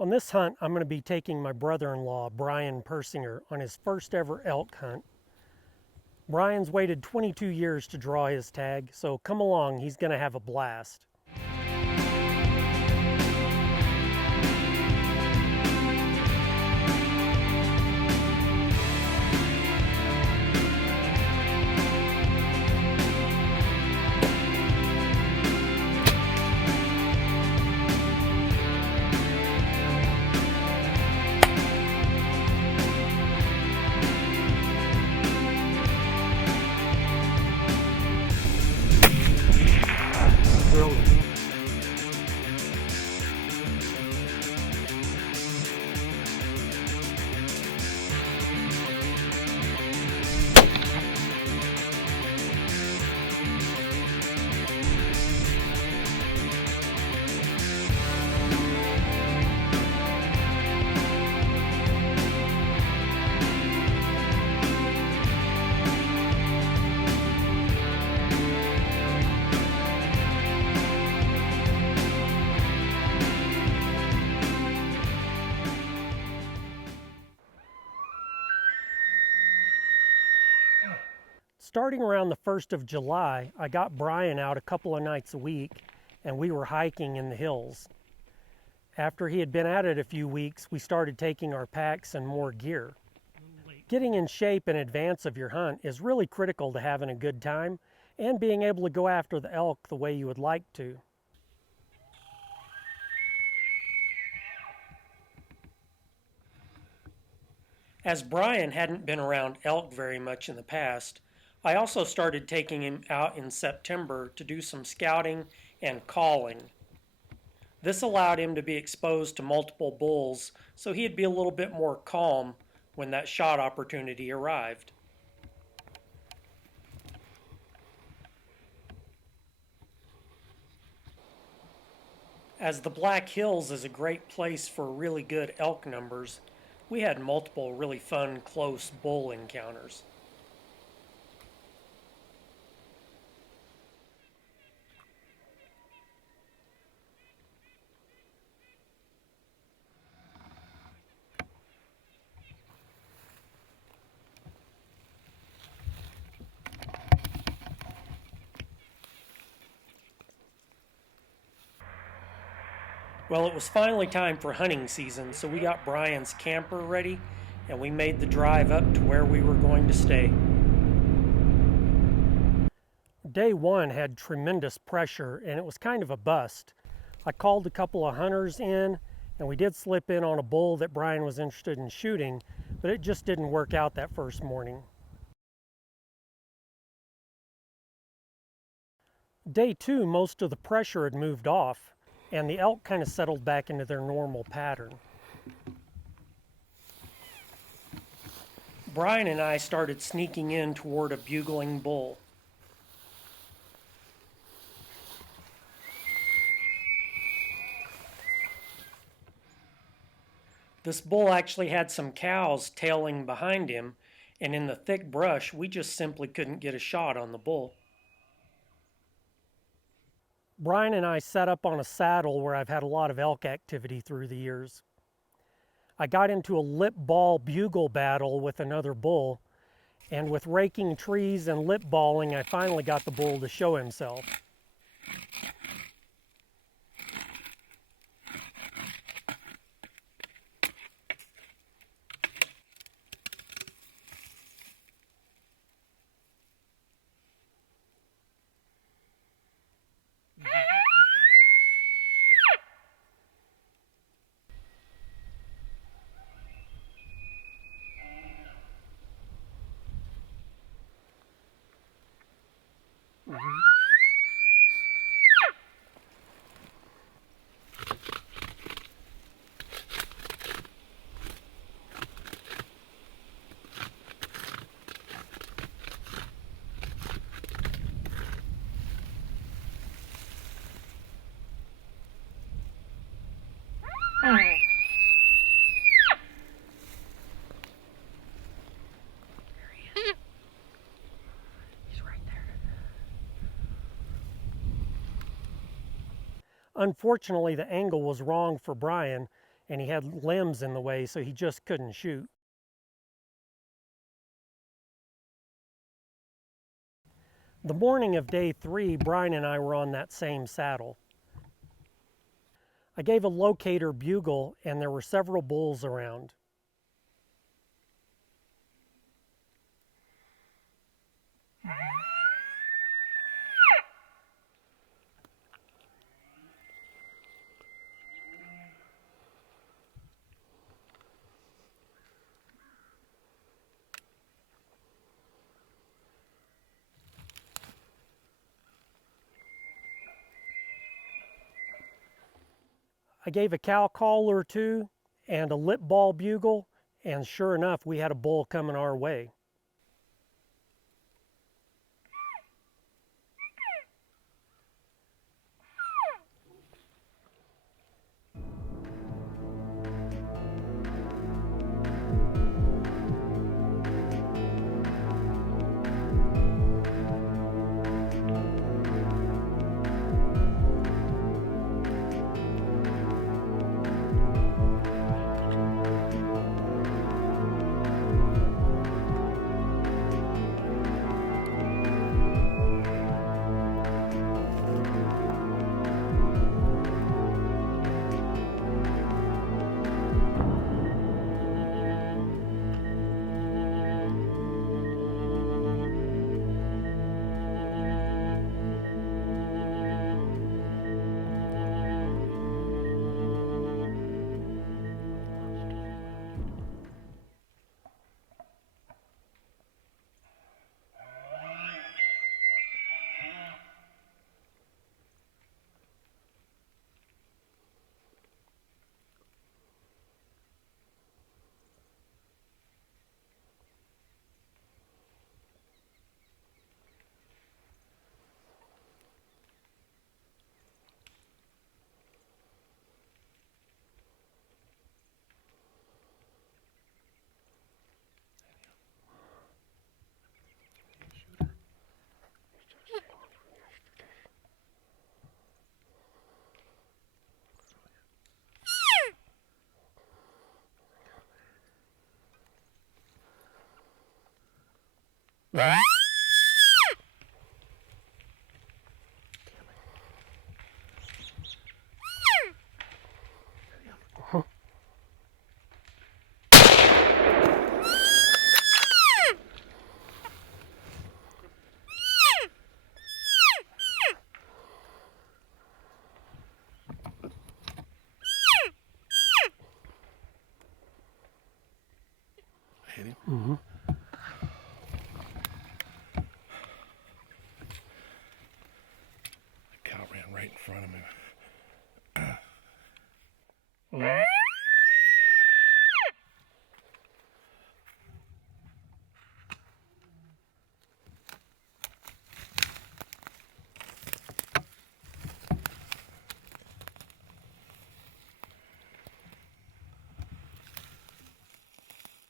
On this hunt, I'm going to be taking my brother-in-law, Brian Persinger, on his first ever elk hunt. Brian's waited 22 years to draw his tag, so come along, he's going to have a blast. Brilliant. Starting around the 1st of July, I got Brian out a couple of nights a week, and we were hiking in the hills. After he had been at it a few weeks, we started taking our packs and more gear. Getting in shape in advance of your hunt is really critical to having a good time and being able to go after the elk the way you would like to. As Brian hadn't been around elk very much in the past, I also started taking him out in September to do some scouting and calling. This allowed him to be exposed to multiple bulls, so he'd be a little bit more calm when that shot opportunity arrived. As the Black Hills is a great place for really good elk numbers, we had multiple really fun close bull encounters. Well, it was finally time for hunting season, so we got Brian's camper ready and we made the drive up to where we were going to stay. Day one had tremendous pressure and it was kind of a bust. I called a couple of hunters in and we did slip in on a bull that Brian was interested in shooting, but it just didn't work out that first morning. Day two, most of the pressure had moved off and the elk kind of settled back into their normal pattern. Brian and I started sneaking in toward a bugling bull. This bull actually had some cows tailing behind him, and in the thick brush, we just simply couldn't get a shot on the bull. Brian and I set up on a saddle where I've had a lot of elk activity through the years. I got into a lip ball bugle battle with another bull, and with raking trees and lip balling, I finally got the bull to show himself. Unfortunately, the angle was wrong for Brian, and he had limbs in the way, so he just couldn't shoot. The morning of day 3, Brian and I were on that same saddle. I gave a locator bugle, and there were several bulls around. I gave a cow call or two and a lip ball bugle, and sure enough, we had a bull coming our way. Hit him? Mm-hmm. The cow ran right in front of me.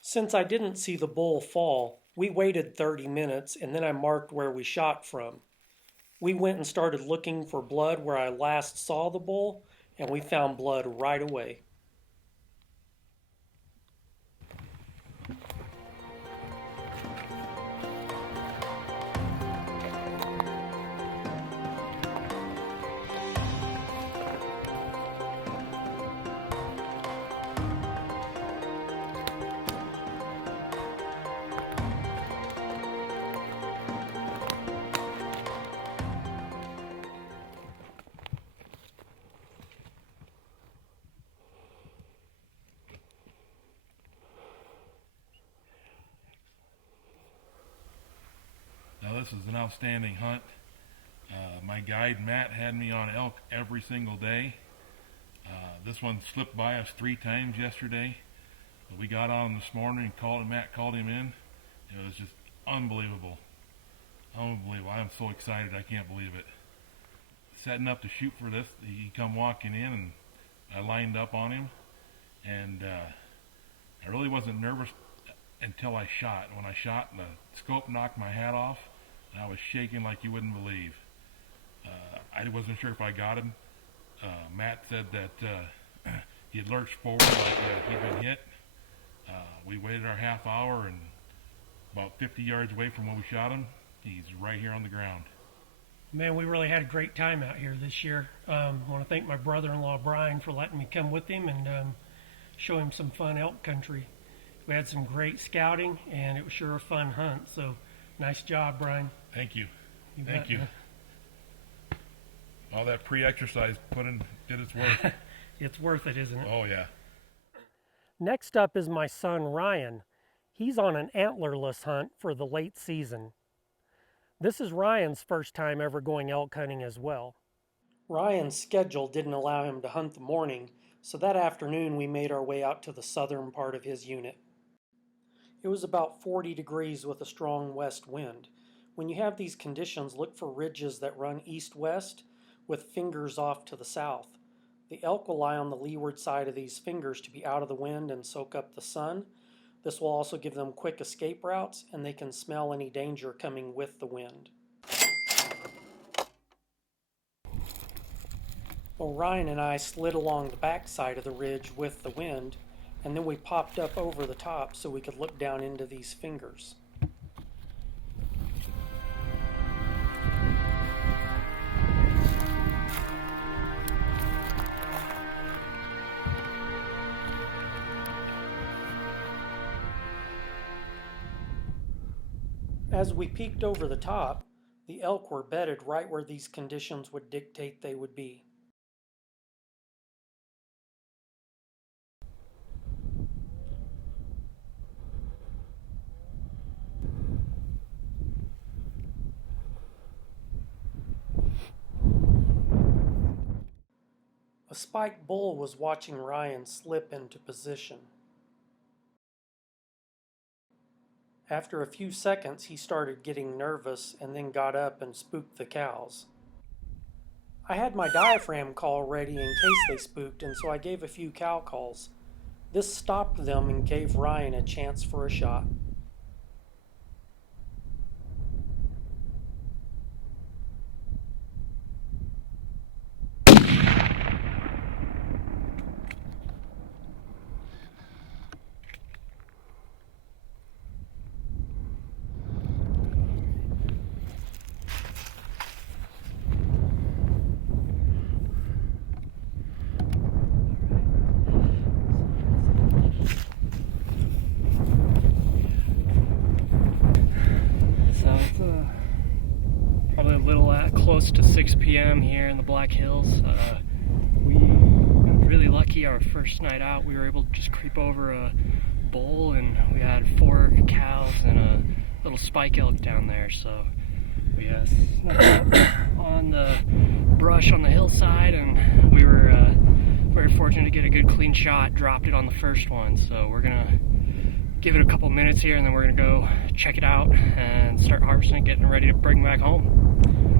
Since I didn't see the bull fall, we waited 30 minutes and then I marked where we shot from. We went and started looking for blood where I last saw the bull, and we found blood right away. Now this is an outstanding hunt. My guide Matt had me on elk every single day. This one slipped by us 3 times yesterday. But we got on him this morning and Matt called him in. It was just unbelievable. Unbelievable. I'm so excited I can't believe it. Setting up to shoot for this, he come walking in and I lined up on him, and I really wasn't nervous until I shot. When I shot, the scope knocked my hat off and I was shaking like you wouldn't believe. I wasn't sure if I got him. Matt said that He had lurched forward like he'd been hit. We waited our half hour, and about 50 yards away from where we shot him, he's right here on the ground. Man, we really had a great time out here this year. I want to thank my brother-in-law Brian for letting me come with him and show him some fun elk country. We had some great scouting, and it was sure a fun hunt. So, nice job, Brian. Thank you. Thank you. All that pre-exercise did its work. It's worth it, isn't it? Oh, yeah. Next up is my son, Ryan. He's on an antlerless hunt for the late season. This is Ryan's first time ever going elk hunting as well. Ryan's schedule didn't allow him to hunt the morning, so that afternoon we made our way out to the southern part of his unit. It was about 40 degrees with a strong west wind. When you have these conditions, look for ridges that run east-west with fingers off to the south. The elk will lie on the leeward side of these fingers to be out of the wind and soak up the sun. This will also give them quick escape routes, and they can smell any danger coming with the wind. Well, Ryan and I slid along the back side of the ridge with the wind, and then we popped up over the top so we could look down into these fingers. As we peeked over the top, the elk were bedded right where these conditions would dictate they would be. A spiked bull was watching Ryan slip into position. After a few seconds, he started getting nervous and then got up and spooked the cows. I had my diaphragm call ready in case they spooked, and so I gave a few cow calls. This stopped them and gave Ryan a chance for a shot. Probably a little close to 6 p.m. here in the Black Hills. We got really lucky our first night out. We were able to just creep over a bull, and we had 4 cows and a little spike elk down there. So we snuck up on the brush on the hillside, and we were very fortunate to get a good clean shot. Dropped it on the first one. So we're gonna give it a couple minutes here, and then we're gonna go check it out and start harvesting it, getting ready to bring back home.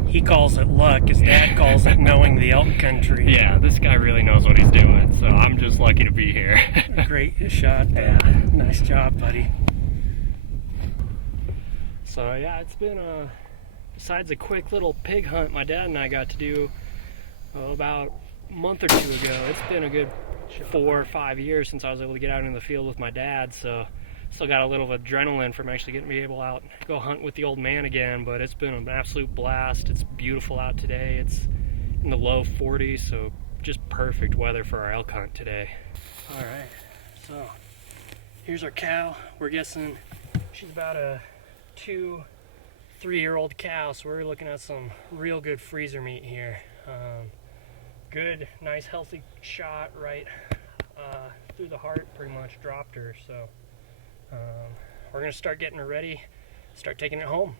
He calls it luck. His dad calls it knowing the elk country. Yeah, this guy really knows what he's doing, so I'm just lucky to be here. Great shot. Yeah, nice job, buddy. So yeah, it's been besides a quick little pig hunt my dad and I got to do about a month or 2 ago, it's been a good 4 or 5 years since I was able to get out in the field with my dad, so still got a little adrenaline from actually getting me able out and go hunt with the old man again. But it's been an absolute blast. It's beautiful out today. It's in the low 40s, so just perfect weather for our elk hunt today. All right, so here's our cow. We're guessing she's about a 2-3-year-old cow, so we're looking at some real good freezer meat here. Good, nice, healthy shot right through the heart, pretty much dropped her. So we're gonna start getting her ready, start taking it home.